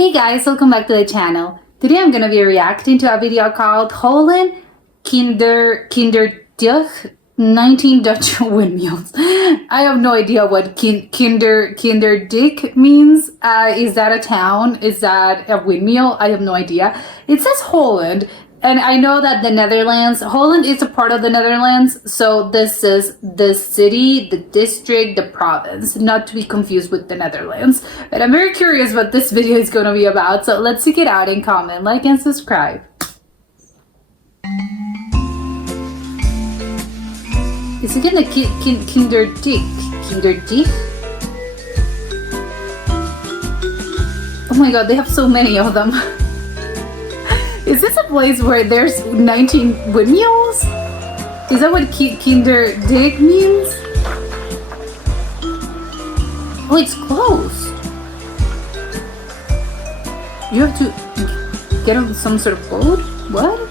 Hey guys, welcome back to the channel. Today I'm gonna be reacting to a video called Holland Kinderdijk 19 Dutch windmills. I have no idea what Kinderdijk means. Is that a town? Is that a windmill? I have no idea. It says Holland, and I know that the Netherlands, Holland is a part of the Netherlands, so this is the city, the district, the province, not to be confused with the Netherlands. But I'm very curious what this video is going to be about, so let's check it out and comment, like, and subscribe. Is it in the Kinderdijk? Kinderdijk? Oh my god, they have so many of them. Is this a place where there's 19 windmills? Is that what Kinderdijk means? Oh, it's closed. You have to get on some sort of boat? What?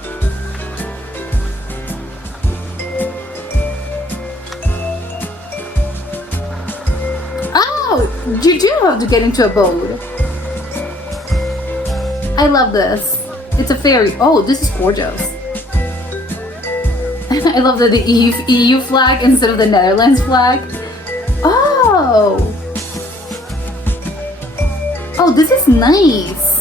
Oh, you do have to get into a boat. I love this. It's a ferry. Oh, this is gorgeous. I love that the EU flag instead of the Netherlands flag. Oh. Oh, this is nice.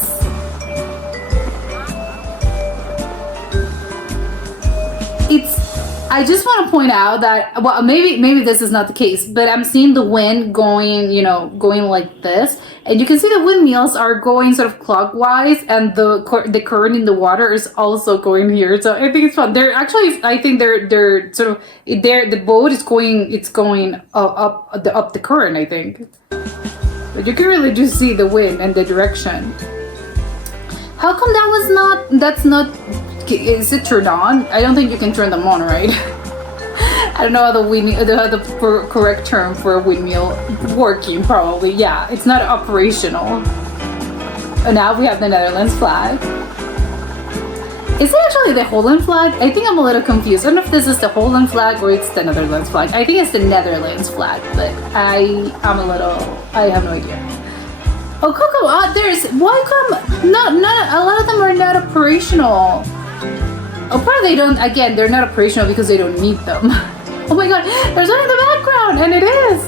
I just want to point out that, well, maybe this is not the case, but I'm seeing the wind going, going like this, and you can see the windmills are going sort of clockwise, and the current in the water is also going here. So I think it's fun. They're actually, I think they're sort of the boat is going, it's going up the current, I think. But you can really just see the wind and the direction. How come that's not? Is it turned on? I don't think you can turn them on, right? I don't know how the correct term for a windmill working, probably. Yeah, it's not operational. And now we have the Netherlands flag. Is it actually the Holland flag? I think I'm a little confused. I don't know if this is the Holland flag or it's the Netherlands flag. I think it's the Netherlands flag, but I have no idea. Oh, Coco, why come, not, a lot of them are not operational. Oh, probably they don't, again, they're not operational because they don't need them. Oh my god, there's one in the background, and it is!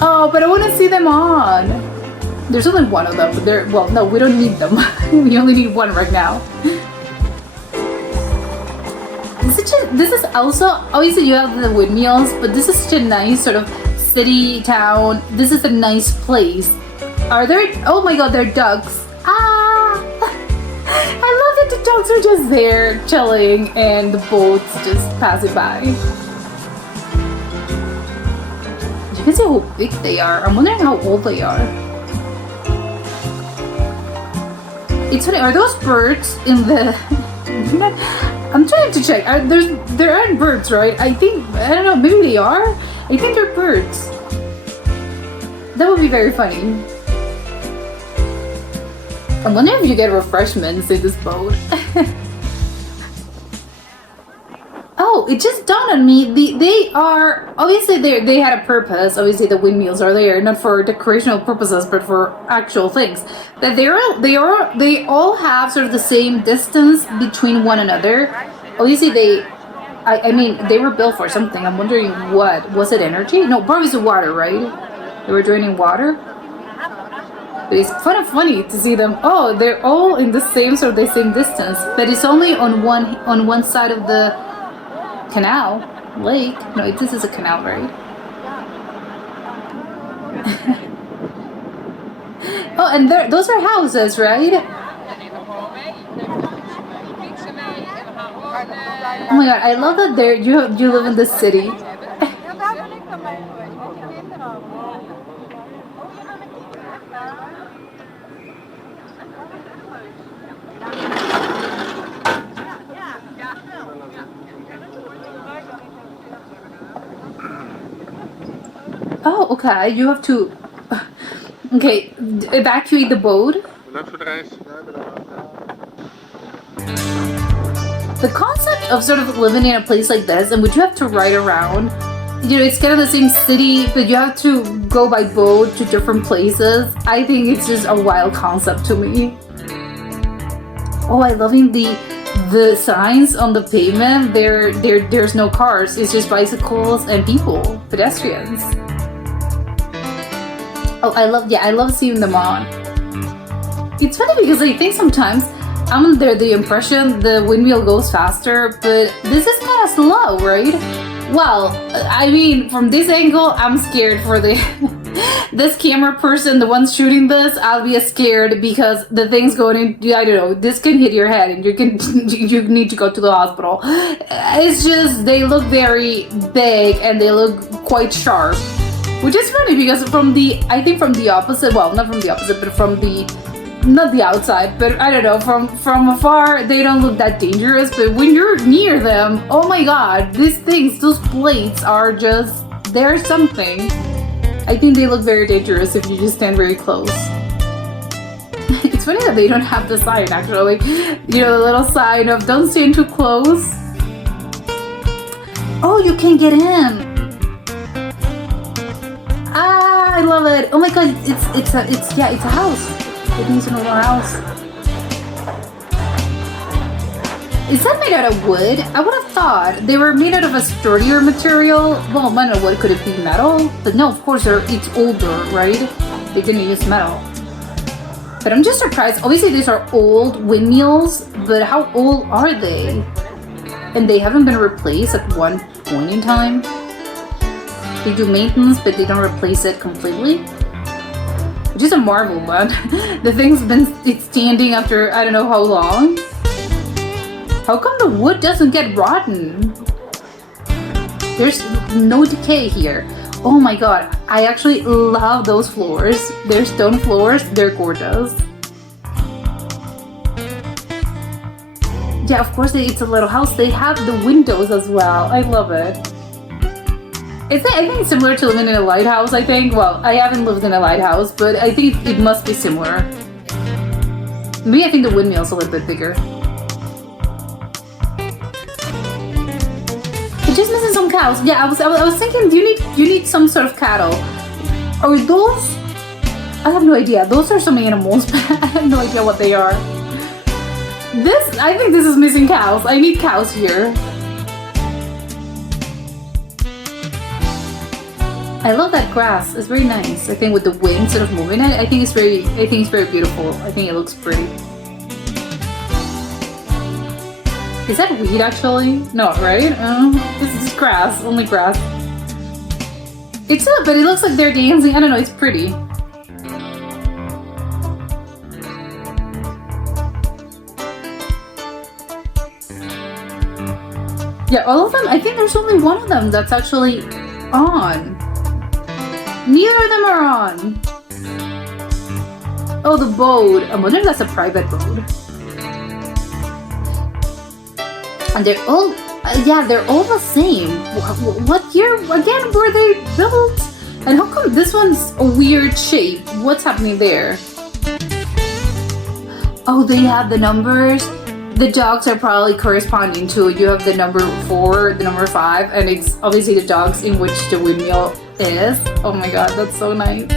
Oh, but I want to see them on. There's only one of them, but well, no, we don't need them. We only need one right now. This is also, obviously you have the windmills, but this is such a nice sort of city, town. This is a nice place. Are there, oh my god, they're ducks. Ah! I love that the dogs are just there chilling and the boats just passing by. You can see how big they are. I'm wondering how old they are. It's funny, are those birds in the... I'm trying to check. There aren't birds, right? I don't know, maybe they are? I think they're birds. That would be very funny. I wonder if you get refreshments in this boat. Oh, it just dawned on me. They are obviously they had a purpose. Obviously, the windmills are there not for decorational purposes, but for actual things. That they all have sort of the same distance between one another. Obviously, I mean, they were built for something. I'm wondering what was it? Energy? No, probably it's water, right? They were draining water. But it's kind of funny to see them. Oh, they're all in the same same distance, but it's only on one side of the canal, lake. No, this is a canal, right? Oh, and those are houses, right? Oh my god, I love that you live in the city. Oh, okay. You have to... Okay, evacuate the boat. The concept of sort of living in a place like this, and would you have to ride around you know, it's kind of the same city, but you have to go by boat to different places. I think it's just a wild concept to me. Oh, I loving the signs on the pavement. There's no cars. It's just bicycles and people, pedestrians. Oh, I love seeing them on. It's funny because I think sometimes I'm under the impression the windmill goes faster, but this is kind of slow, right? Well, I mean, from this angle, I'm scared for the this camera person, the one shooting this. I'll be scared because the thing's going in. I don't know. This can hit your head, and you need to go to the hospital. It's just they look very big and they look quite sharp, which is funny because from the opposite. Well, not from the opposite, but from the. Not the outside, but I don't know, from afar they don't look that dangerous, but when you're near them, oh my god, these things, those plates are just, they're something. I think they look very dangerous if you just stand very close. It's funny that they don't have the sign actually, you know, the little sign of don't stand too close. Oh, you can get in. Ah, I love it. Oh my god, it's a house. It needs another house. Is that made out of wood? I would have thought they were made out of a sturdier material. Well, I don't know, what could it be, metal? But no, of course, it's older, right? They didn't use metal. But I'm just surprised. Obviously, these are old windmills, but how old are they? And they haven't been replaced at one point in time. They do maintenance, but they don't replace it completely. Which is a marvel, man. The thing's it's standing after I don't know how long. How come the wood doesn't get rotten? There's no decay here. Oh my god, I actually love those floors. They're stone floors, they're gorgeous. Yeah, of course it's a little house. They have the windows as well. I love it. I think it's similar to living in a lighthouse, I think. Well, I haven't lived in a lighthouse, but I think it must be similar. Maybe I think the windmill's a little bit bigger. It's just missing some cows. Yeah, I was thinking, you need some sort of cattle. Are those? I have no idea. Those are some animals, but I have no idea what they are. I think this is missing cows. I need cows here. I love that grass. It's very nice. I think with the wind sort of moving it, I think it's very beautiful. I think it looks pretty. Is that weed actually? No, right? This is just grass. Only grass. It's not, but it looks like they're dancing. I don't know. It's pretty. Yeah, all of them. I think there's only one of them that's actually on. Neither of them are on. Oh, the boat. I wonder if that's a private boat. And they're all, they're all the same. What year again were they built? And how come this one's a weird shape? What's happening there? Oh, they have the numbers. The dogs are probably corresponding to, you have the number 4, the number 5, and it's obviously the dogs in which the windmill is. Oh my god, that's so nice.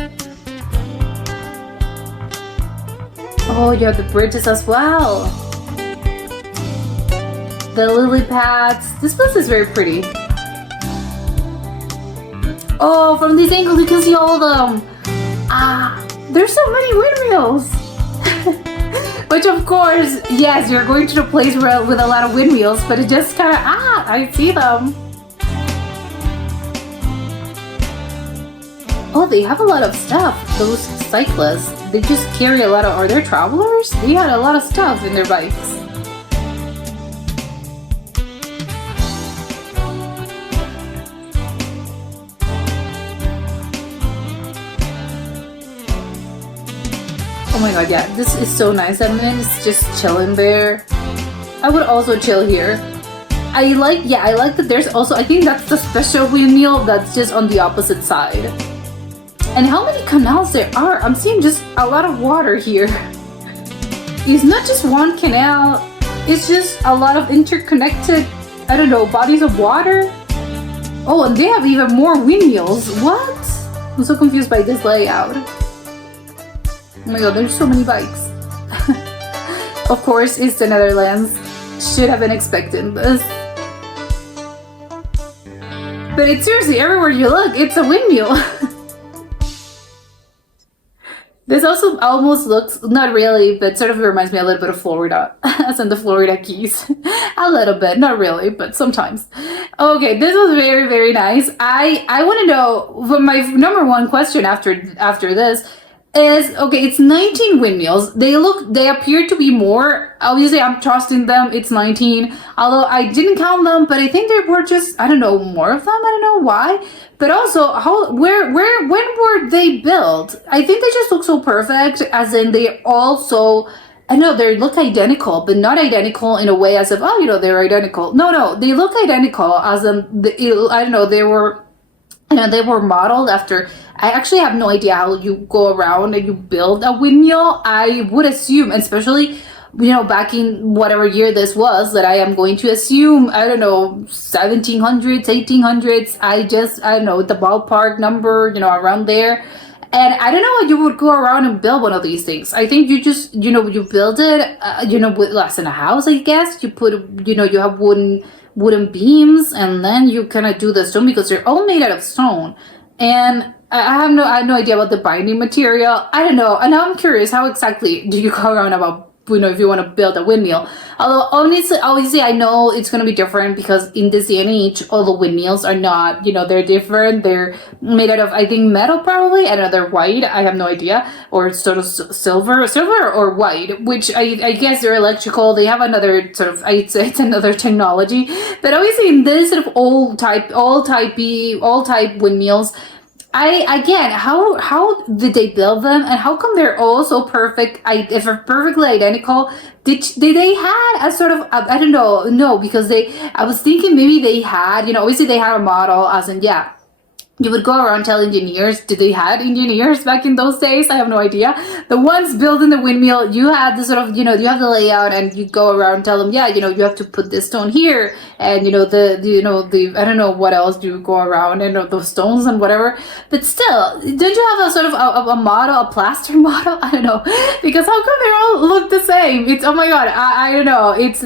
Oh, you have the bridges as well. The lily pads. This place is very pretty. Oh, from this angle you can see all of them. Ah, there's so many windmills. Which of course, yes, you're going to the place with a lot of windmills, but it just kind of, I see them. Oh, they have a lot of stuff. Those cyclists, they just carry a lot of, are they travelers? They had a lot of stuff in their bikes. Oh my god, yeah, this is so nice. I mean, it's just chilling there. I would also chill here. I like that there's also, I think that's the special windmill that's just on the opposite side. And how many canals there are? I'm seeing just a lot of water here. It's not just one canal, it's just a lot of interconnected, I don't know, bodies of water. Oh, and they have even more windmills. What? I'm so confused by this layout. Oh my god, there's so many bikes. Of course, it's the Netherlands. Should have been expecting this. But it's seriously, everywhere you look, it's a windmill. This also almost looks, not really, but sort of reminds me a little bit of Florida, as in the Florida Keys. A little bit, not really, but sometimes. Okay, this was very, very nice. I want to know, my number one question after this is, okay, it's 19 windmills. They appear to be more. Obviously, I'm trusting them. It's 19. Although I didn't count them, but I think there were just, I don't know, more of them. I don't know why. But also, when were they built? I think they just look so perfect, as in they also, I know they look identical, but not identical in a way as if, oh, you know, they're identical. No, they look identical as in, I don't know, they were, you know, they were modeled after. I actually have no idea how you go around and you build a windmill. I would assume, especially, you know, back in whatever year this was, that I am going to assume, I don't know, 1700s, 1800s. I don't know, the ballpark number, you know, around there. And I don't know how you would go around and build one of these things. I think you just, you know, you build it, you know, with less in a house, I guess. You put, you know, you have wooden beams, and then you kind of do the stone, because they're all made out of stone. And I have no idea about the binding material. I don't know. And now I'm curious, how exactly do you go around about, you know, if you want to build a windmill? Although obviously I know it's going to be different, because in this day and age, all the windmills are not, you know, they're different. They're made out of, I think, metal probably. I don't know, they're white. I have no idea. Or sort of silver or white, which I guess they're electrical. They have another sort of, I'd say it's another technology. But obviously in this sort of old type windmills, how did they build them, and how come they're all so perfect? If they're perfectly identical, did they had a sort of, I don't know, no, because I was thinking maybe they had, you know, obviously they had a model, as in, yeah, you would go around tell engineers. Did they had engineers back in those days? I have no idea. The ones building the windmill, you had the sort of, you know, you have the layout, and you go around and tell them, yeah, you know, you have to put this stone here, and you know, the I don't know what else do you go around, and those stones and whatever. But still, don't you have a sort of a model, a plaster model? I don't know, because how come they all look the same? It's, oh my god, I don't know. It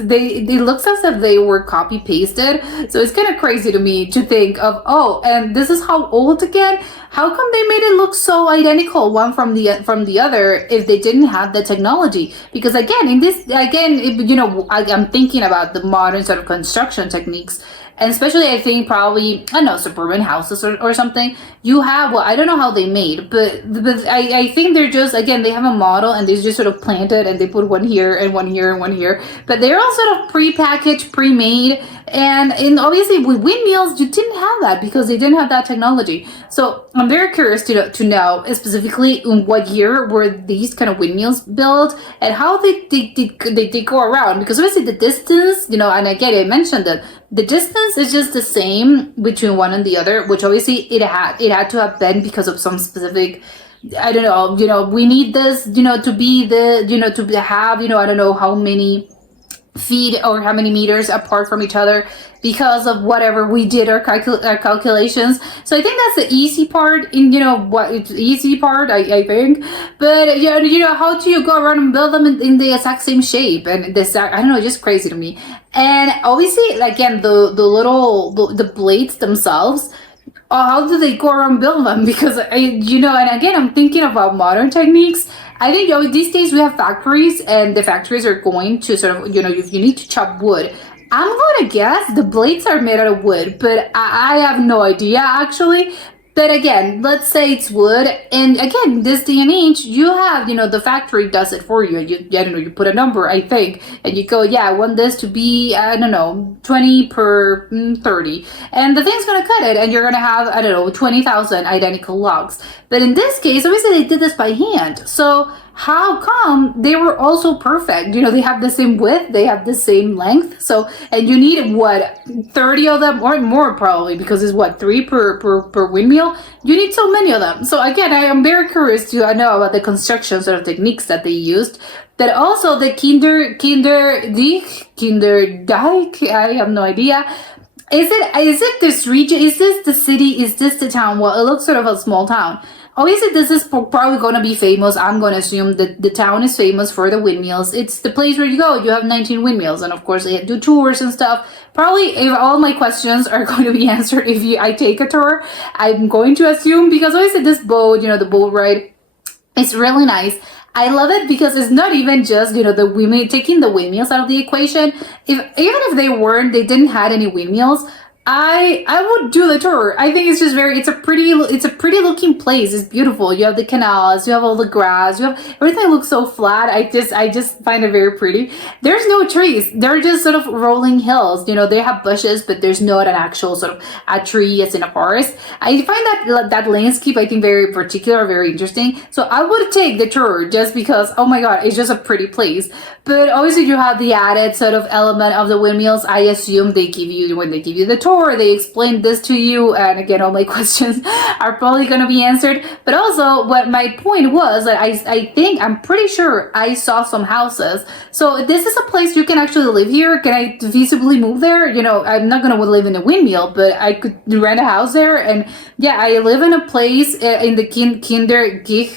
looks as if they were copy pasted. So it's kind of crazy to me to think of, oh, and this is how old again. How come they made it look so identical one from the other if they didn't have the technology? Because again, you know, I'm thinking about the modern sort of construction techniques, and especially I think probably, I don't know, suburban houses or something. You have, well, I don't know how they made, but I think they're just, again, they have a model, and they just sort of planted, and they put one here and one here and one here, but they're all sort of pre-packaged, pre-made. And obviously with windmills, you didn't have that, because they didn't have that technology. So I'm very curious to know specifically in what year were these kind of windmills built, and how they go around, because obviously the distance, you know, and again, I mentioned that the distance is just the same between one and the other, which obviously it had to have been because of some specific, I don't know, you know, we need this, you know, to be the, you know, to have, you know, I don't know how many feet or how many meters apart from each other, because of whatever we did our calculations. So I think that's the easy part, in, you know, what it's the easy part, I think. But you know, how do you go around and build them in the exact same shape? And this, I don't know, just crazy to me. And obviously, again, the blades themselves, how do they go around build them? Because you know, and again, I'm thinking about modern techniques. I think, you know, these days we have factories, and the factories are going to sort of, you know, if you need to chop wood, I'm gonna guess the blades are made out of wood, but I have no idea actually. But again, let's say it's wood, and again, this day and age, you have, you know, the factory does it for you. I don't know, you put a number, I think, and you go, yeah, I want this to be, I don't know, 20 per 30. And the thing's gonna cut it, and you're gonna have, I don't know, 20,000 identical logs. But in this case, obviously they did this by hand. So how come they were also perfect? You know, they have the same width, they have the same length. So, and you need what, 30 of them or more probably, because it's what, 3 per windmill. You need so many of them. So again, I am very curious to know about the construction sort of techniques that they used. But also the Kinderdijk, I have no idea. Is it this region? Is this the city? Is this the town? Well, it looks sort of a small town. Obviously, this is probably going to be famous. I'm going to assume that the town is famous for the windmills. It's the place where you go. You have 19 windmills, and of course, they do tours and stuff. Probably, if all my questions are going to be answered if I take a tour, I'm going to assume because obviously this boat, the boat ride, it's really nice. I love it because it's not even just the women taking the windmills out of the equation. If even if they didn't had any windmills, I would do the tour. I think it's just it's a pretty looking place. It's beautiful. You have the canals, you have all the grass, you have everything looks so flat. I just find it very pretty. There's no trees. They're just sort of rolling hills. They have bushes, but there's not an actual sort of a tree as in a forest. I find that landscape I think very particular, very interesting. So I would take the tour just because oh my god, it's just a pretty place. But obviously you have the added sort of element of the windmills. I assume they give you when they give you the tour they explained this to you, and again all my questions are probably going to be answered. But also what my point was that I'm pretty sure I saw some houses. So this is a place you can actually live here. Can I feasibly move there? I'm not going to live in a windmill, but I could rent a house there. And yeah, I live in a place in the Kinderdijk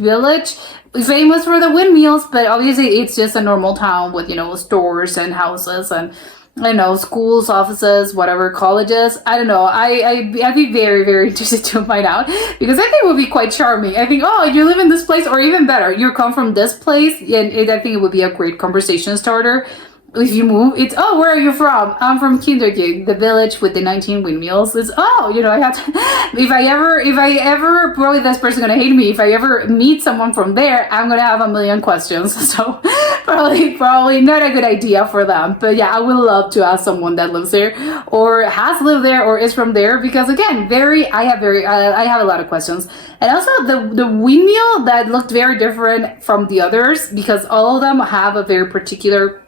village, famous for the windmills, but obviously it's just a normal town with stores and houses and I don't know, schools, offices, whatever, colleges. I don't know. I'd be very, very interested to find out because I think it would be quite charming. I think, oh, you live in this place, or even better, you come from this place, and I think it would be a great conversation starter. If you move, it's oh, where are you from? I'm from Kinderdijk, the village with the 19 windmills. It's oh, I have to. If I ever, probably this person gonna hate me. If I ever meet someone from there, I'm gonna have a million questions. So probably not a good idea for them. But yeah, I would love to ask someone that lives there, or has lived there, or is from there, because again, I have a lot of questions. And also the windmill that looked very different from the others because all of them have a very particular.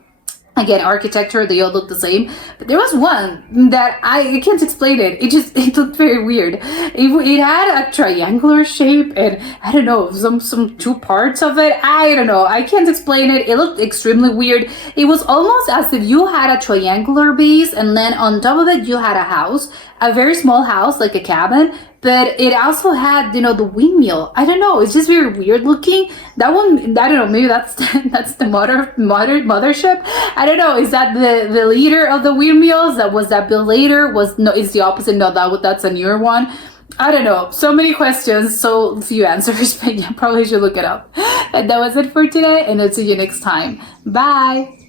Again, architecture, they all look the same. But there was one that I can't explain it. It looked very weird. It had a triangular shape and I don't know, some two parts of it. I don't know. I can't explain it. It looked extremely weird. It was almost as if you had a triangular base and then on top of it you had a house, a very small house, like a cabin. But it also had, the windmill. I don't know. It's just very weird looking. That one, I don't know. Maybe that's the mothership. I don't know. Is that the leader of the windmills? Was that built later? It's the opposite. No, that's a newer one. I don't know. So many questions, so few answers. But yeah, probably should look it up. And that was it for today. And I'll see you next time. Bye.